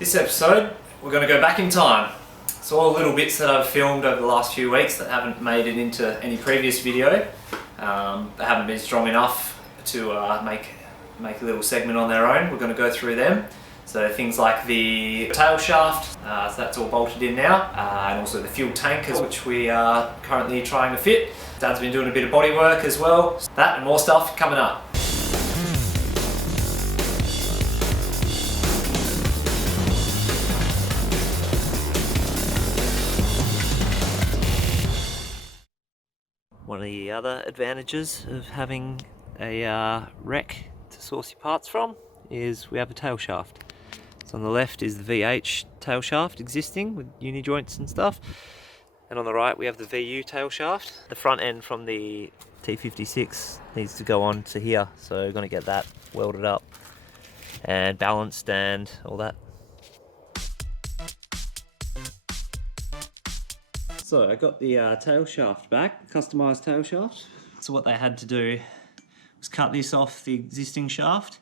This episode, we're going to go back in time. So all the little bits that I've filmed over the last few weeks that haven't made it into any previous video, they haven't been strong enough to make a little segment on their own. We're going to go through them. So things like the tail shaft, so that's all bolted in now, and also the fuel tank, which we are currently trying to fit. Dad's been doing a bit of body work as well. That and more stuff coming up. One of the other advantages of having a wreck to source your parts from is we have a tail shaft. So on the left is the VH tail shaft existing with uni joints and stuff, and on the right we have the VU tail shaft. The front end from the T56 needs to go on to here, so we're going to get that welded up and balanced and all that. So I got the tail shaft back, customized tail shaft. So what they had to do was cut this off the existing shaft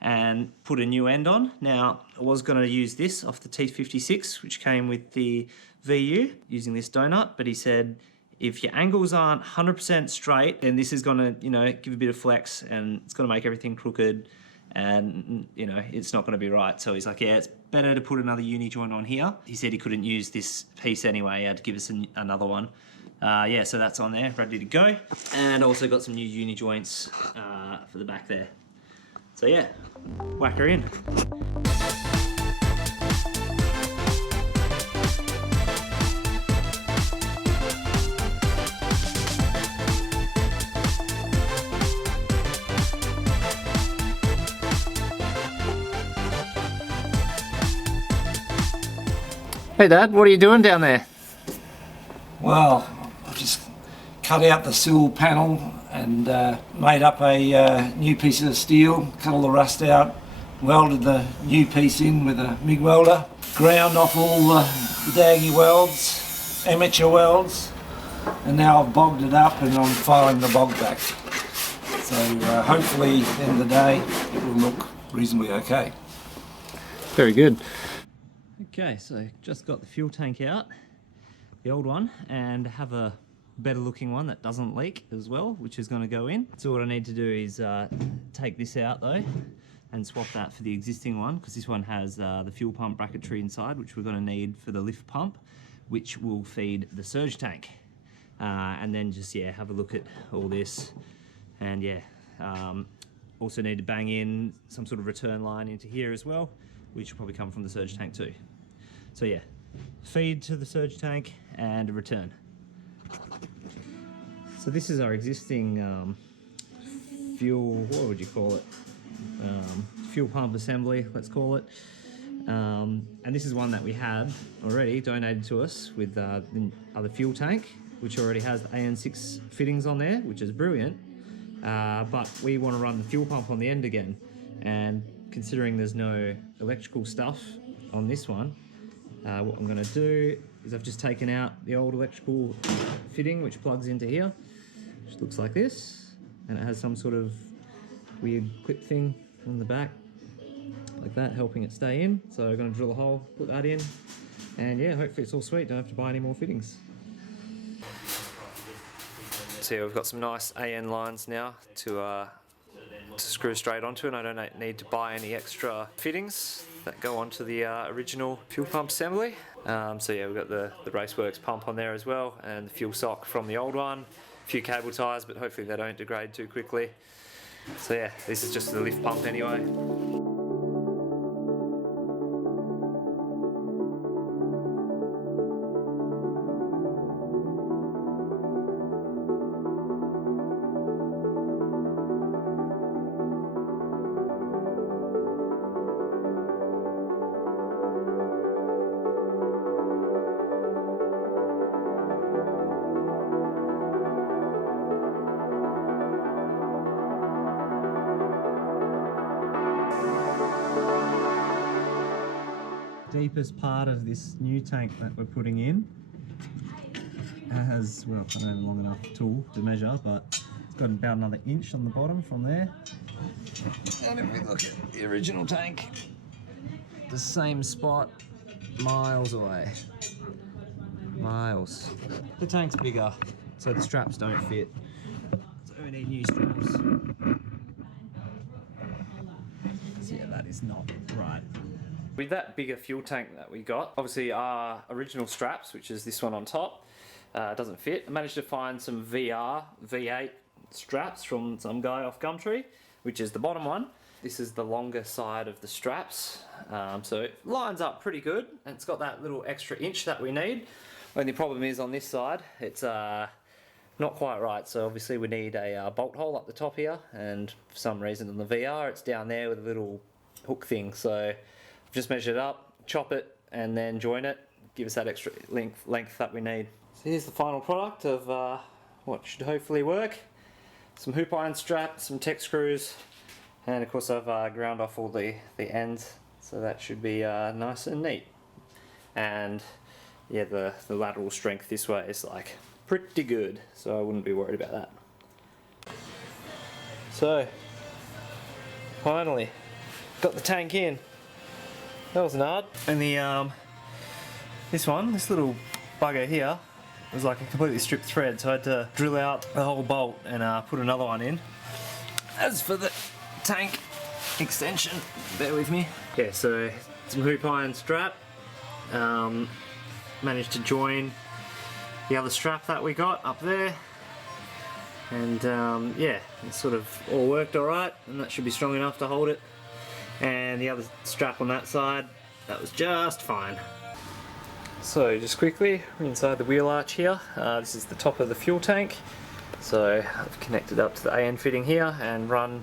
and put a new end on. Now I was going to use this off the T56, which came with the VU, using this donut, but he said if your angles aren't 100% straight, then this is going to, give a bit of flex and it's going to make everything crooked, and it's not going to be right. So he's like, yeah, it's better to put another uni joint on here. He said he couldn't use this piece anyway, he had to give us another one. Yeah, so that's on there, ready to go. And also got some new uni joints for the back there. So yeah, whack her in. Hey Dad, what are you doing down there? Well, I've just cut out the sill panel and made up a new piece of steel, cut all the rust out, welded the new piece in with a MIG welder, ground off all the daggy welds, amateur welds, and now I've bogged it up and I'm filing the bog back. So hopefully at the end of the day it will look reasonably okay. Very good. Okay, so just got the fuel tank out, the old one, and have a better looking one that doesn't leak as well, which is going to go in. So what I need to do is take this out though and swap that for the existing one, because this one has the fuel pump bracketry inside, which we're going to need for the lift pump, which will feed the surge tank. And then just have a look at all this, and also need to bang in some sort of return line into here as well, which will probably come from the surge tank too. So yeah, feed to the surge tank and a return. So this is our existing fuel, what would you call it? Fuel pump assembly, let's call it. And this is one that we had already donated to us with the other fuel tank, which already has the AN6 fittings on there, which is brilliant. But we want to run the fuel pump on the end again. And considering there's no electrical stuff on this one, what I'm going to do is I've just taken out the old electrical fitting which plugs into here, which looks like this, and it has some sort of weird clip thing on the back like that, helping it stay in. So I'm going to drill a hole, put that in, and yeah, hopefully it's all sweet, don't have to buy any more fittings. So yeah, we've got some nice AN lines now to screw straight onto, and I don't need to buy any extra fittings that go onto the original fuel pump assembly. So yeah, we've got the Raceworks pump on there as well, and the fuel sock from the old one, a few cable ties, but hopefully they don't degrade too quickly. So yeah, this is just the lift pump anyway. Deepest part of this new tank that we're putting in has, well, I don't have a long enough tool to measure, but it's got about another inch on the bottom from there. And if we look at the original tank, the same spot miles away. Miles. The tank's bigger, so the straps don't fit. So we need new straps. So yeah, that is not right. With that bigger fuel tank that we got, obviously our original straps, which is this one on top, doesn't fit. I managed to find some V8 straps from some guy off Gumtree, which is the bottom one. This is the longer side of the straps, so it lines up pretty good, and it's got that little extra inch that we need. Only problem is on this side, it's not quite right, so obviously we need a bolt hole up the top here, and for some reason on the VR it's down there with a little hook thing, so I've just measured it up, chop it, and then join it, give us that extra length that we need. So here's the final product of what should hopefully work. Some hoop iron strap, some tech screws, and of course I've ground off all the ends, so that should be nice and neat. And yeah, the lateral strength this way is like pretty good, so I wouldn't be worried about that. So finally got the tank in. That was hard. And the this little bugger here was like a completely stripped thread, so I had to drill out the whole bolt and put another one in. As for the tank extension, bear with me. Yeah, so some hoop iron strap. Managed to join the other strap that we got up there, and yeah, it sort of all worked alright, and that should be strong enough to hold it. And the other strap on that side, that was just fine. So just quickly, we're inside the wheel arch here. This is the top of the fuel tank, so I've connected up to the AN fitting here and run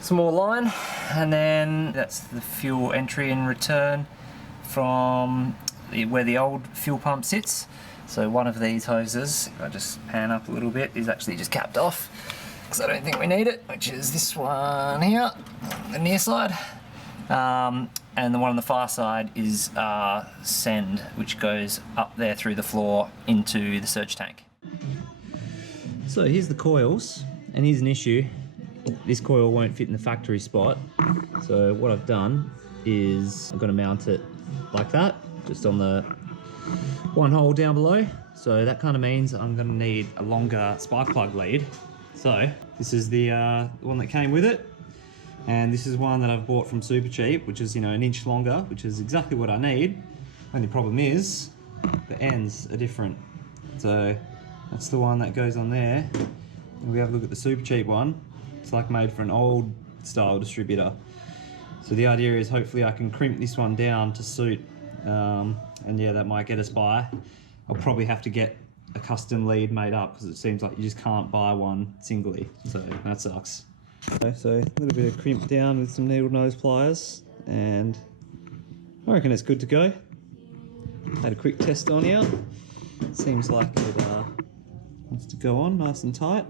some more line, and then that's the fuel entry and return from where the old fuel pump sits. So one of these hoses, if I just pan up a little bit, is actually just capped off because I don't think we need it, which is this one here, the near side. And the one on the far side is send, which goes up there through the floor into the surge tank. So here's the coils, and here's an issue. This coil won't fit in the factory spot. So what I've done is I'm going to mount it like that, just on the one hole down below. So that kind of means I'm going to need a longer spark plug lead. So this is the one that came with it, and this is one that I've bought from Super Cheap, which is, you know, an inch longer, which is exactly what I need. Only problem is the ends are different. So that's the one that goes on there. And we have a look at the Super Cheap one. It's like made for an old style distributor. So the idea is hopefully I can crimp this one down to suit, and yeah, that might get us by. I'll probably have to get a custom lead made up because it seems like you just can't buy one singly, so that sucks. So a little bit of crimp down with some needle nose pliers, and I reckon it's good to go. Had a quick test on here. Seems like it wants to go on nice and tight.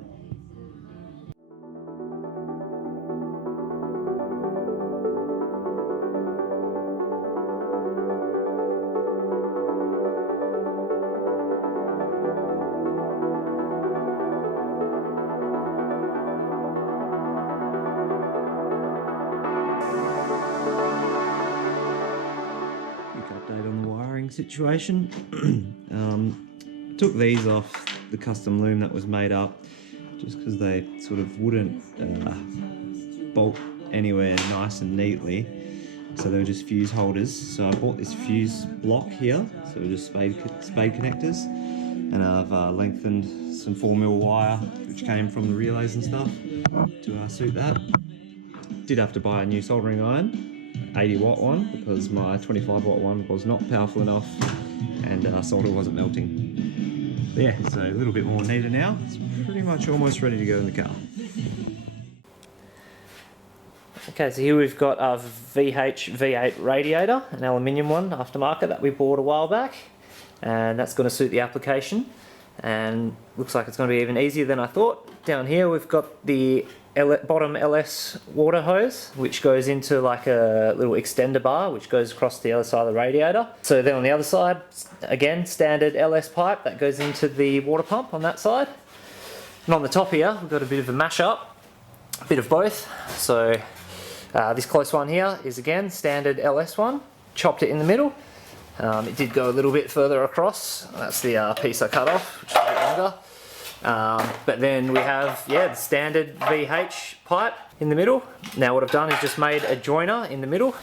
Situation. Took these off the custom loom that was made up just because they sort of wouldn't bolt anywhere nice and neatly, so they were just fuse holders. So I bought this fuse block here, so just spade connectors, and I've lengthened some 4mm wire which came from the relays and stuff to suit that. Did have to buy a new soldering iron, 80-watt one, because my 25-watt one was not powerful enough and solder wasn't melting. But yeah, so a little bit more needed now. It's pretty much almost ready to go in the car. Okay, so here we've got a V8 radiator, an aluminium one, aftermarket, that we bought a while back, and that's going to suit the application, and looks like it's going to be even easier than I thought. Down here we've got the bottom LS water hose, which goes into like a little extender bar which goes across the other side of the radiator. So then on the other side, again, standard LS pipe that goes into the water pump on that side. And on the top here we've got a bit of a mash-up, a bit of both. So This close one here is again standard LS1, chopped it in the middle. It did go a little bit further across. That's the piece I cut off, which is a bit longer. But then we have, the standard VH pipe in the middle. Now what I've done is just made a joiner in the middle,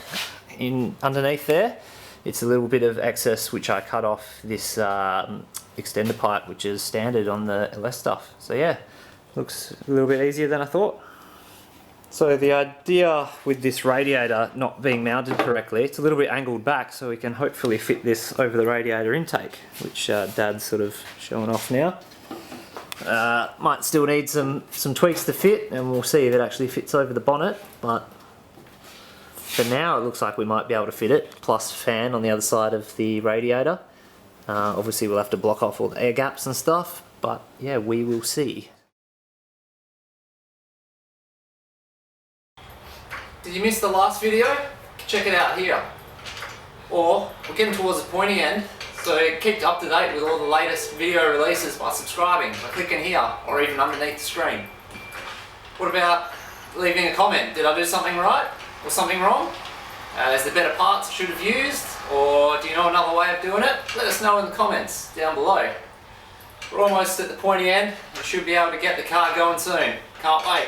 underneath there. It's a little bit of excess which I cut off this extender pipe, which is standard on the LS stuff. So yeah, looks a little bit easier than I thought. So the idea with this radiator not being mounted correctly, it's a little bit angled back, so we can hopefully fit this over the radiator intake, which Dad's sort of showing off now. Might still need some tweaks to fit, and we'll see if it actually fits over the bonnet, but for now it looks like we might be able to fit it, plus fan on the other side of the radiator. Obviously we'll have to block off all the air gaps and stuff, but yeah, we will see. Did you miss the last video? Check it out here. Or, we're getting towards the pointy end, so keep up to date with all the latest video releases by subscribing, by clicking here, or even underneath the screen. What about leaving a comment? Did I do something right? Or something wrong? Is there better parts I should have used? Or do you know another way of doing it? Let us know in the comments down below. We're almost at the pointy end. We should be able to get the car going soon. Can't wait.